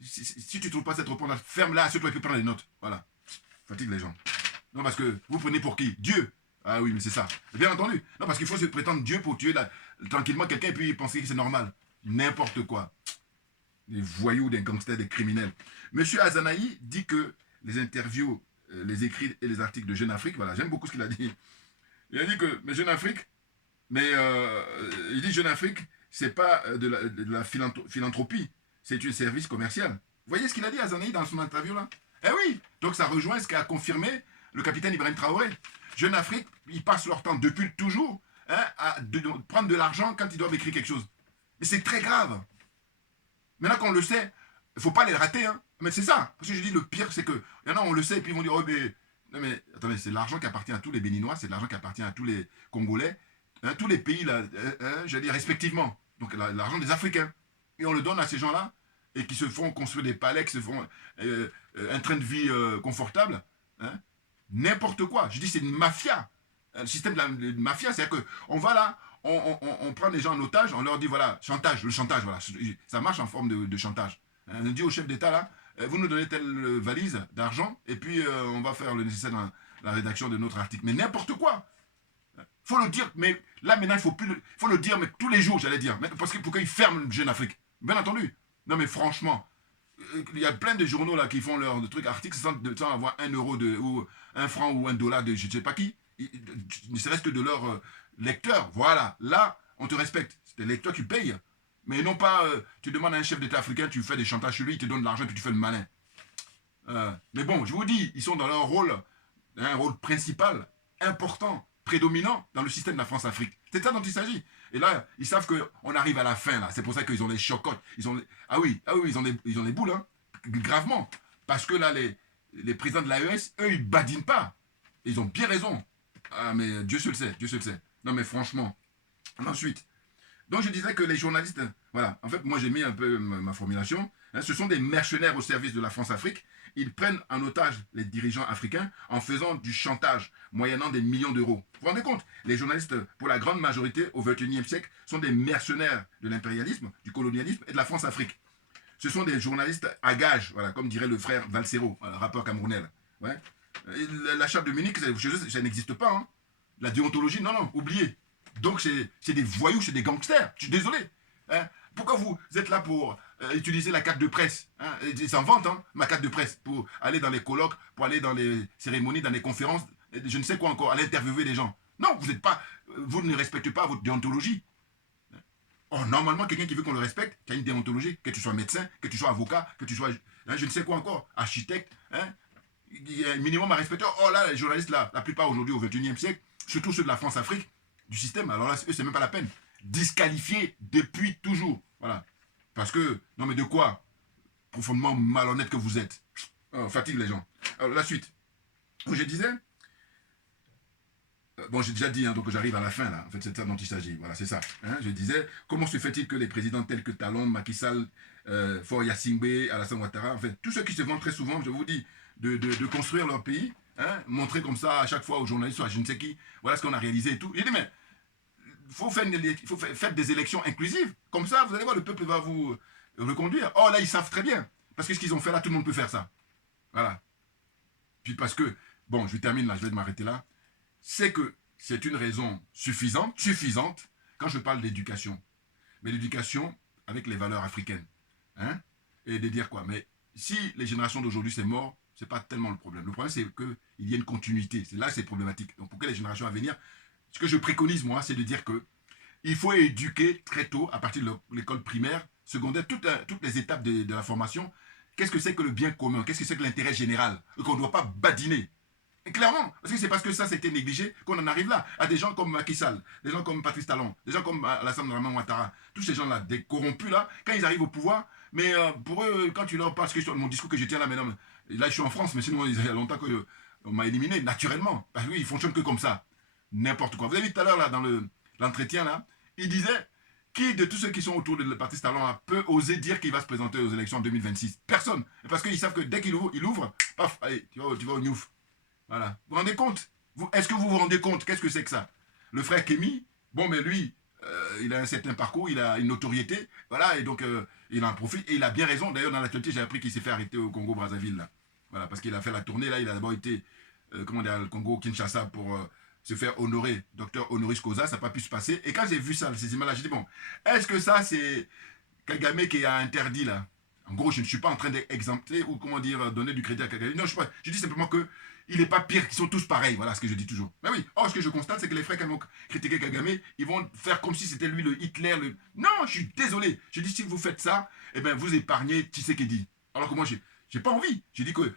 si tu ne trouves pas cette réponse, ferme-la, assure-toi et puis prends les notes. Voilà. Fatigue les gens. Non, parce que vous prenez pour qui? Dieu. Ah oui, mais c'est ça. Bien entendu. Non, parce qu'il faut se prétendre Dieu pour tuer tranquillement quelqu'un et puis penser que c'est normal. N'importe quoi. Des voyous, des gangsters, des criminels. Monsieur Azanaï dit que les interviews, les écrits et les articles de Jeune Afrique, voilà, j'aime beaucoup ce qu'il a dit. Il a dit que, mais Jeune Afrique, il dit Jeune Afrique, c'est pas de la philanthropie, c'est un service commercial. Vous voyez ce qu'il a dit Azanaï dans son interview là? Eh oui, donc ça rejoint ce qu'a confirmé le capitaine Ibrahim Traoré. Jeune Afrique, ils passent leur temps depuis toujours hein, à prendre de l'argent quand ils doivent écrire quelque chose. Mais c'est très grave. Maintenant qu'on le sait, il ne faut pas les rater. Hein. Mais c'est ça. Parce que je dis le pire, c'est que il y en a, on le sait, et puis ils vont dire, oh mais, non, mais attendez, c'est l'argent qui appartient à tous les Béninois, c'est l'argent qui appartient à tous les Congolais. Hein, tous les pays, là, je dis respectivement. Donc l'argent des Africains. Et on le donne à ces gens-là. et qui se font construire des palais, qui se font un train de vie confortable. Hein? N'importe quoi. Je dis, c'est une mafia. Le système de la mafia, c'est-à-dire qu'on va là, on prend les gens en otage, on leur dit, voilà, chantage, le chantage, voilà. Ça marche en forme de chantage. On dit au chef d'État, là, vous nous donnez telle valise d'argent, et puis on va faire le nécessaire dans la rédaction de notre article. Mais n'importe quoi. Faut le dire, mais là maintenant, faut le dire, mais tous les jours, j'allais dire. Parce que pour qu'ils ferment Jeune Afrique. Bien entendu. Non, mais franchement, il y a plein de journaux là qui font leur truc article sans avoir 1 euro ou 1 franc ou 1 dollar de je ne sais pas qui. Ne serait-ce que de leurs lecteurs. Voilà. Là, on te respecte. C'est les lecteurs qui payent. Mais non pas, tu demandes à un chef d'État africain, tu fais des chantages sur lui, il te donne de l'argent, puis tu fais le malin. Mais bon, je vous dis, ils sont dans leur rôle, un rôle principal, important, prédominant dans le système de la France-Afrique. C'est ça dont il s'agit. Et là, ils savent qu'on arrive à la fin, là. C'est pour ça qu'ils ont des chocottes. Ah oui, ils ont des boules, hein, gravement. Parce que là, les présidents de l'AES, eux, ils badinent pas. Ils ont bien raison. Ah, mais Dieu se le sait, Dieu se le sait. Non, mais franchement. Ensuite, donc je disais que les journalistes, voilà, en fait, moi j'ai mis un peu ma formulation, hein, ce sont des mercenaires au service de la France-Afrique. Ils prennent en otage les dirigeants africains en faisant du chantage, moyennant des millions d'euros. Vous vous rendez compte? Les journalistes, pour la grande majorité, au XXIe siècle, sont des mercenaires de l'impérialisme, du colonialisme et de la France-Afrique. Ce sont des journalistes à gages, voilà, comme dirait le frère Valsero, le rappeur camerounais. Ouais. La charte de Munich, chez eux, ça n'existe pas. Hein. La déontologie, non, non, oubliez. Donc c'est des voyous, c'est des gangsters. Je suis désolé. Hein. Pourquoi vous êtes là pour utiliser la carte de presse, hein? Ils s'en vantent, hein, ma carte de presse, pour aller dans les colloques, pour aller dans les cérémonies, dans les conférences, je ne sais quoi encore, aller interviewer des gens. Non, vous ne respectez pas votre déontologie. Oh, normalement, quelqu'un qui veut qu'on le respecte, qui a une déontologie, que tu sois médecin, que tu sois avocat, que tu sois, hein, je ne sais quoi encore, architecte, hein, il y a un minimum à respecter. Oh là, les journalistes, là, la plupart aujourd'hui au XXIe siècle, surtout ceux de la France-Afrique, du système, alors là, eux, c'est même pas la peine. Disqualifiés depuis toujours. Voilà. Parce que, non mais de quoi? Profondément malhonnête que vous êtes. Oh, fatigue les gens. Alors, la suite. Donc, je disais, bon, j'ai déjà dit, hein, donc j'arrive à la fin, là. En fait, c'est ça dont il s'agit. Voilà, c'est ça. Hein, je disais, comment se fait-il que les présidents tels que Talon, Macky Sall, Faure Gnassingbé, Alassane Ouattara, en fait, tous ceux qui se vendent très souvent, je vous dis, de construire leur pays, hein, montrer comme ça à chaque fois aux journalistes, ou à je ne sais qui, voilà ce qu'on a réalisé et tout. J'ai dit, mais il faut faire des élections inclusives. Comme ça, vous allez voir, le peuple va vous reconduire. Oh, là, ils savent très bien. Parce que ce qu'ils ont fait là, tout le monde peut faire ça. Voilà. Puis parce que, bon, je termine là, je vais m'arrêter là. C'est que c'est une raison suffisante, quand je parle d'éducation. Mais l'éducation avec les valeurs africaines. Hein? Et de dire quoi? Mais si les générations d'aujourd'hui, c'est mort, c'est pas tellement le problème. Le problème, c'est qu'il y a une continuité. Là, c'est problématique. Donc, pour que les générations à venir, ce que je préconise, moi, c'est de dire que il faut éduquer très tôt, à partir de l'école primaire, secondaire, toutes les étapes de la formation. Qu'est-ce que c'est que le bien commun? Qu'est-ce que c'est que l'intérêt général? Qu'on ne doit pas badiner. Et clairement, parce que c'est parce que ça été négligé qu'on en arrive là. À des gens comme Macky Sall, des gens comme Patrice Talon, des gens comme Alassane Ouattara, tous ces gens-là, des corrompus là, quand ils arrivent au pouvoir, mais pour eux, quand tu leur parles, parce que mon discours que je tiens là maintenant, là je suis en France, mais sinon il y a longtemps qu'on m'a éliminé, naturellement. Parce que oui, ils fonctionnent que comme ça. N'importe quoi. Vous avez vu tout à l'heure là dans l'entretien là, il disait qui de tous ceux qui sont autour de Patrice Talon là, peut oser dire qu'il va se présenter aux élections en 2026? Personne. Parce qu'ils savent que dès qu'il ouvre, paf, allez, tu vas au Newf. Voilà. Vous vous rendez compte? Est-ce que vous vous rendez compte? Qu'est-ce que c'est que ça? Le frère Kémy, bon mais lui, il a un certain parcours, il a une notoriété, voilà, et donc il en profite, et il a bien raison. D'ailleurs, dans l'actualité, j'ai appris qu'il s'est fait arrêter au Congo-Brazzaville, là. Voilà, parce qu'il a fait la tournée, là, il a d'abord été, comment dire, le Congo-Kinshasa pour se faire honorer, docteur honoris causa, ça n'a pas pu se passer. Et quand j'ai vu ça, ces images-là, j'ai dit, bon, est-ce que ça, c'est Kagame qui a interdit, là? En gros, je ne suis pas en train d'exempter ou, comment dire, donner du crédit à Kagame. Non, je dis simplement que il n'est pas pire, qu'ils sont tous pareils, voilà ce que je dis toujours. Mais oui, or, ce que je constate, c'est que les frères qui vont critiquer Kagame, ils vont faire comme si c'était lui le Hitler. Non, je suis désolé. Je dis, si vous faites ça, eh bien, vous épargnez Tshisekedi. Alors que moi, je n'ai pas envie. J'ai dit que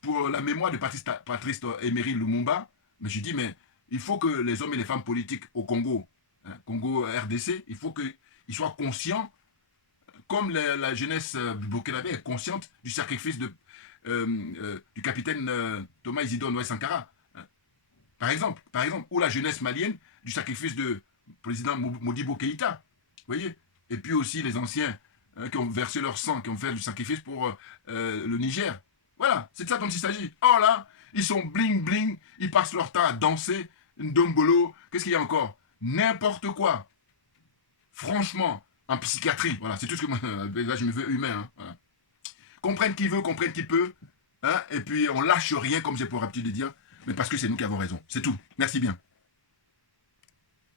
pour la mémoire de Patrice Emery Lumumba, mais je dis, mais il faut que les hommes et les femmes politiques au Congo, hein, Congo RDC, il faut qu'ils soient conscients, comme la jeunesse burkinabé est consciente du sacrifice du capitaine Thomas Isidore Noé Sankara. Hein. Par exemple, ou la jeunesse malienne du sacrifice du président Modibo Keïta. Vous voyez? Et puis aussi les anciens hein, qui ont versé leur sang, qui ont fait du sacrifice pour le Niger. Voilà, c'est de ça dont il s'agit. Or là, ils sont bling bling, ils passent leur temps à danser, ndombolo, qu'est-ce qu'il y a encore? N'importe quoi. Franchement, en psychiatrie, voilà, c'est tout ce que moi, là je me veux humain. Hein, voilà. Comprenne qui veut, comprenne qui peut, hein, et puis on lâche rien, comme j'ai pour habitude de dire, mais parce que c'est nous qui avons raison. C'est tout. Merci bien.